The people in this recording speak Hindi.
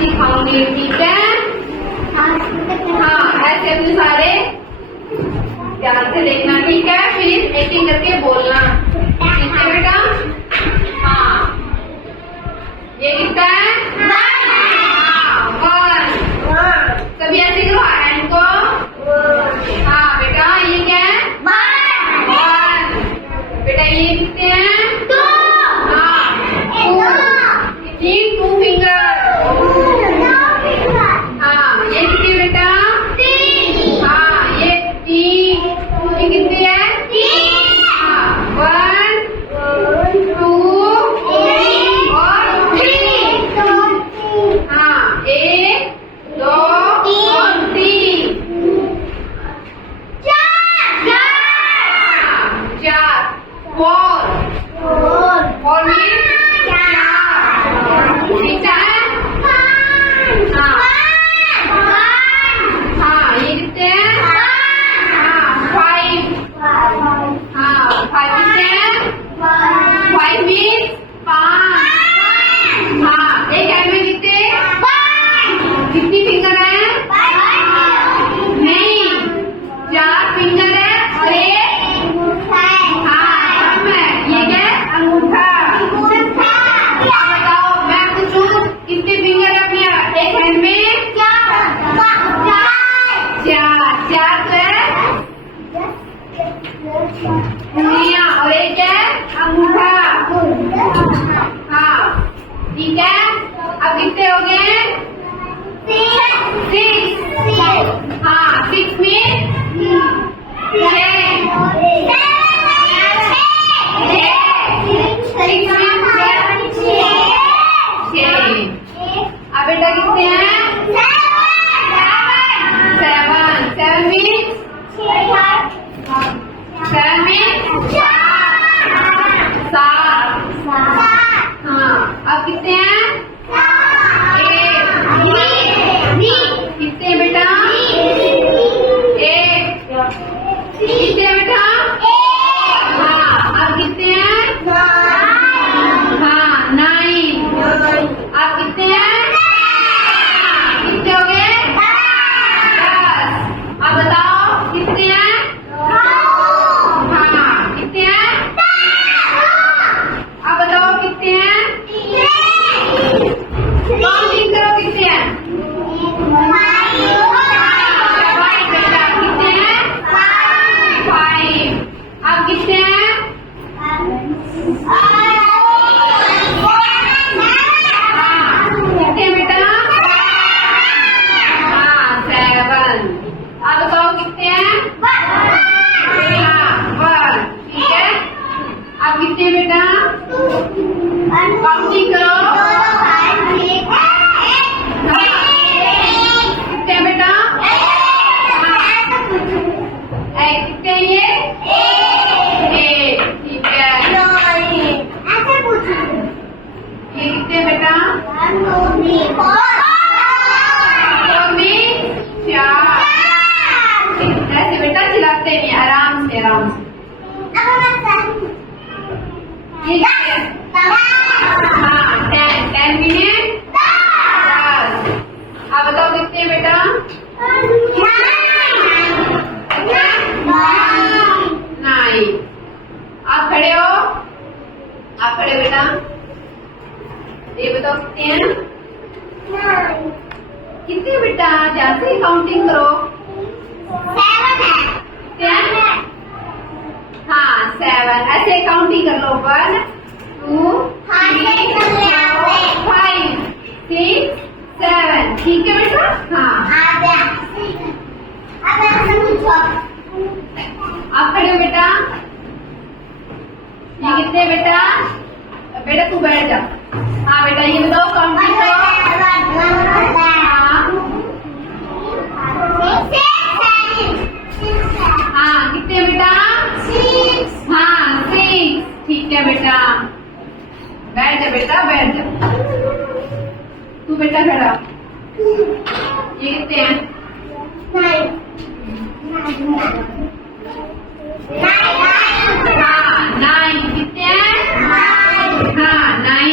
सिखाऊंगी, ठीक है? हाँ, ऐसे अपने सारे ध्यान से देखना, ठीक है? फिर एक एक करके बोलना, ठीक है बेटा? हाँ, ये कितना है? वन। सभी ऐसे करो हैंड को। हाँ बेटा, ये क्या है? वन। बेटा ये कितने हैं? टू। हाँ, टू फिंगर। हाँ, ये कितनी बेटा? तीन। हाँ, ये तीन। ये कितनी है? तीन। हाँ, वन, टू और थ्री। हाँ, एक, दो और तीन। चार। फोर। फोर मीन्स चार। ठीक है? हाँ, ये कितने हैं? हाँ, फाइव। हाँ, फाइव कितने हैं? फाइव मीन्स पाँच। हाँ, एक हैंड में कितने? कितनी फिंगर है? नहीं, चार फिंगर है और एक। हाँ, ये क्या है? अंगूठा। आप बताओ, मैं पूछूं कितने फिंगर है अपनी एक हैंड में? चार। चार तो है उंगलियां और एक है अंगूठा। हाँ, ठीक है? अब कितने हो गए? सिक्स। हाँ, सिक्स में अब बेटा कितने हैं? सेवन। सेवन मीन्स सात। हाँ, अब कितने हैं? कितने बेटा? एक। कितने बेटा? हाँ, अब कितने हैं? हाँ, नाइन। अब कितने हैं? कितने हो गए? 10। अब बताओ कितने हैं? हाँ, कितने हैं? अब बताओ कितने हैं? काउंटिंग करो कितने हैं? कितने हैं? 5। अब कितने हैं? कितने बेटा? हाँ, 7। अब बताओ कितने हैं? हाँ, 1। ठीक है? अब कितने बेटा? काउंटिंग करो। कितने बेटा? कितने ये? 8। ठीक है? ये कितने बेटा? 4 में 4। ऐसे बेटा चिल्लाते नहीं, आराम से आराम से। ये क्या है? हाँ, 10 मिनट 10। अब बताओ कितने बेटा? 9। आप खड़े हो? आप खड़े बेटा? ये बताओ कितने हैं? कितने बेटा? जैसे ही काउंटिंग करो। 7। हाँ, 7। ऐसे काउंटिंग कर लो। 1 2 3 4 5 6 7। ठीक है बेटा? हाँ, आप खड़े हो बेटा? ये कितने बेटा? बेटा तू बैठ जा। हाँ बेटा, ये बताओ काउंटिंग करो। हाँ, कितने बेटा? 6। हाँ, 6। ठीक है बेटा, बैठ जा बेटा, बैठ जा। तू बेटा खड़ा। ये कितने हैं? 9। हाँ, 9। कितने हैं? हाँ, 9